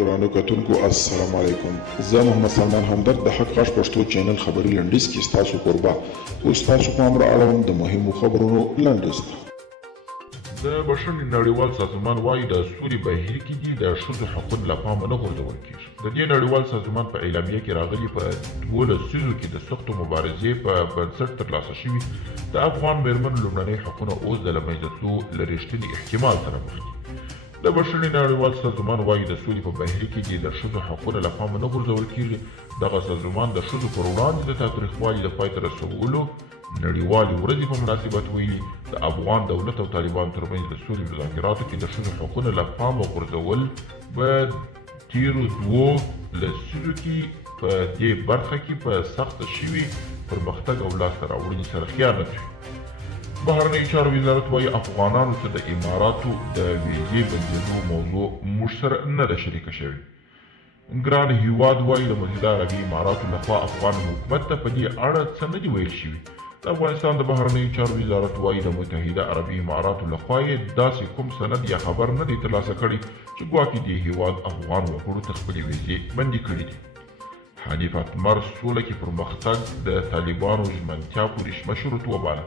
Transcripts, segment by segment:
ګرانو کتونکو السلام علیکم. زه محمد سلمان همدرد د حق غږ پښتو چینل خبري لنډیز کې ستاسو کوربه اوس تاسو پام را اړوم د مهمو خبرونو لنډیز ته. د بشري نړیوال سازمان وایي د سولې بهیر کې دي د ښځو حقونه له پامه نه غورځول کېږي. د دې نړیوال سازمان په اعلامیه کې راغلي په 12 څیزو کې د سختو مبارزې په بنسټ ترلاسه شوي د افغان مېرمنو لومړني حقونه اوس د له منځه تلو له رښتیني احتمال سره مخ دي. د بشري نړیوال سازمان وایي د سولې په بهیر کې دي د ښځو حقونه له پامه نه غورځول کېږي. دغه سازمان د ښځو پر وړاندې د تاوتریخوالي د پای ته رسولو نړیوالې ورځې په مناسبت ویلي د افغان دولت او طالبانو ترمنځ د سولې مذاکراتو کې د ښځو حقونه له پامه غورځول په تیرو 2 لسیزو کې په دې برخه کې په سخته شوي پرمختګ او لاسته راوړنې سره خیانت شوي. بهرنیو چارو وزارت وایي افغانانو ته د اماراتو د ویزې بندېدو موضوع موږ سره نه ده شریکه شوې. ګران هیواد وایي د متحده عربي اماراتو لخوا افغان حکومت ته په دې اړه څه نه دي ویل شوي. د افغانستان د بهرنیو چارو وزارت وایي د متحده عربي اماراتو لخوا یې داسې کوم سند یا خبر نه دی ترلاسه کړی چې ګواکې دې هیواد افغان وګړو ته خپلې ویزې بندي کړي دي. حنیف اتمر سوله کې پرمختګ د طالبانو ژمنتیا پورې مشروط وباله.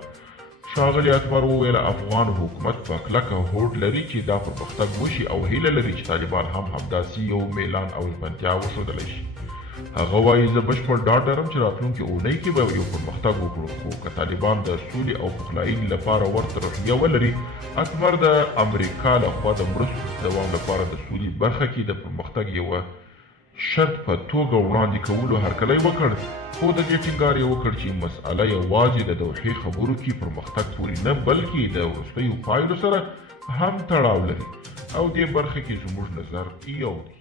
ښاغلي اتمر وویل افغان حکومت په کلکه هوډ لري چې دا پرمختګ وشي او هیله لري چې طالبان هم همداسې یو میلان او ژمنتیا وښودلی شي. هغه وایي زه بشپړ ډاډ لرم چې راتلونکې اونۍ کې به یو پرمختګ وکړو، خو که طالبان د سولې او پخلاینې لپاره ورته روحیه ولري. اتمر د امریکا لخوا د مرستو د دوام لپاره د سولې برخه کې د پرمختګ یوه شرط په توګه وړاندې کولو هرکلی وکړ، خو د دې ټینګار یې وکړ چې مسأله یوازې د دوحې خبرو کې پرمختګ پورې نه بلکې د وروستیو پایلو سره هم تړاو لري او دې برخه کې زموږ نظر یو دی.